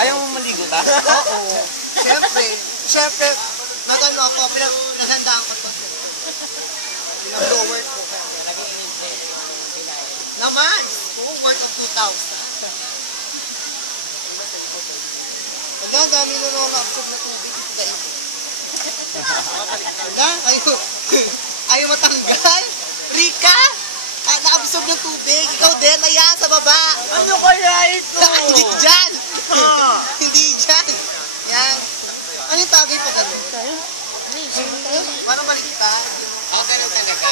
Ayaw mo maligo ka? Oo. Siyempre, nagano ako, naghandaan ko to. Nag-lower ko. Naman! Oo, worth of 2,000. Wala, ang dami na nakakasog na tubig. Wala, ayaw matanggal. Rika! Nakabusog ng tubig. Ikaw din, ayan, sa baba. Ano kaya ito? Hindi dyan. Hindi dyan. Yan. Ano yung tagay pa kami? Parang baliktad. Okay lang talaga.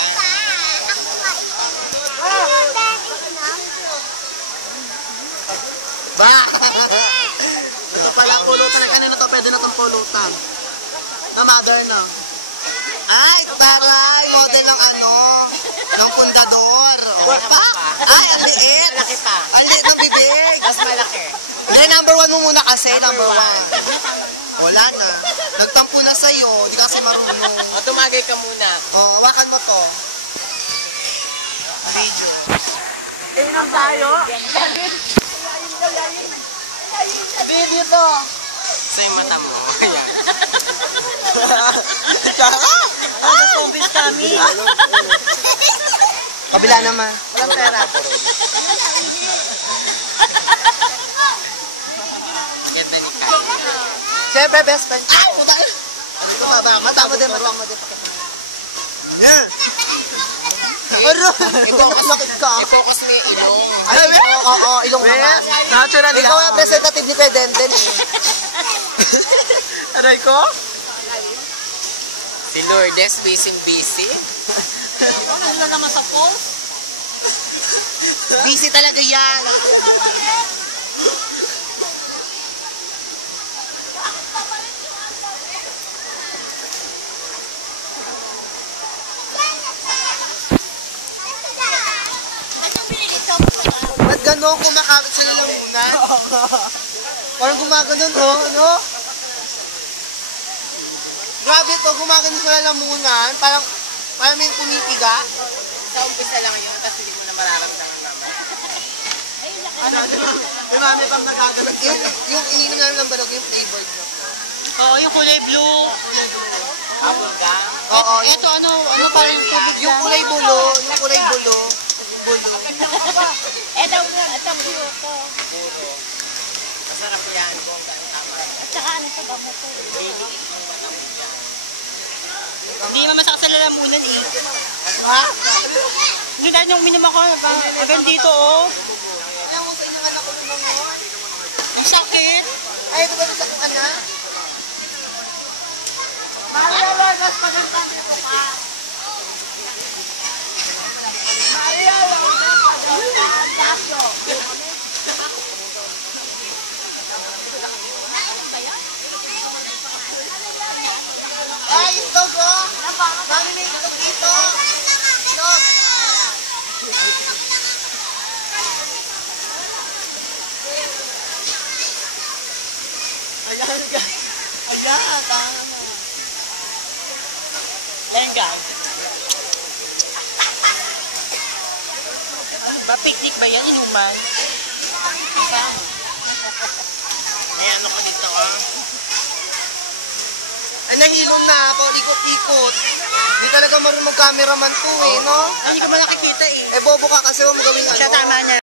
Ba! Ito pala ang pulutan. Kanina to, pwede na itong pulutan. Na mother na. Ay, taray! Model ng ano? Ng pundador. Ay, ang liit. Ang liit ng bibig. Mas malaki. Ay, number 1 mo muna kasi. Number 1. Wala na. Nagtampo na sa'yo. Hindi ka kasi marunong. O, tumagay ka muna. O, hawakan mo to. Video. Inom tayo. Video to. Sa yung mata mo. Ayan. Nag-COVID kami. Kabila naman. Walang pera. Ganda ni Kyle. Siyempre, best friend. Ay! Puta! Mata mo din. Yan. Pero, nakit ka. I-focus mo yung ilong. Ay, oo, ilong naman. Natural lang. Ikaw ang representative ni Pedenden. Aray ko? Si Lourdes, busy. Ano naman sa phone? Busy talaga yan. Ba't gano'n kumakabit sa lalamunan? Parang gumaganon, ano? Grabe to, gumaganon sa lalamunan. Parang may pumipiga. Sa umpisa lang yun, kasi hindi mo na mararamdaman naman. Ano? May mami bang nagaganon? Yung ininom namin ng balog, yung flavored na. Oo, yung kulay blue. Abol ka? Oo, Ito ano parang tubig yung kulay bulo, yung kulay bulo. Ito blue to. Puro. Masarap yan kung tama. At saka ano sa gamot to. Hindi masakit sa lalamunan eh. Ah? Yung dahil yung minum ako, hanggang dito oh. Alam mo sa inyong anak ko lumamon? Ang sakit. Ay, ito ba sa kong anak? Maria Lourdes, magandang dito ka. Maria Lourdes, magandang Dasyo. Ay, itlog oh! Mami, may itlog dito! Itlog! Ayan ka! Ayan! Ayan ka. Mapiknik ba yan? Inuman? Ayan ako dito ah. Ay, nahilom na ako, ikot-ikot. Hindi talaga marunong mag-cameraman to eh, no? Hindi ko malakikita eh. Eh, bobo ka kasi huwag mo gawin ano. Siya tama niya.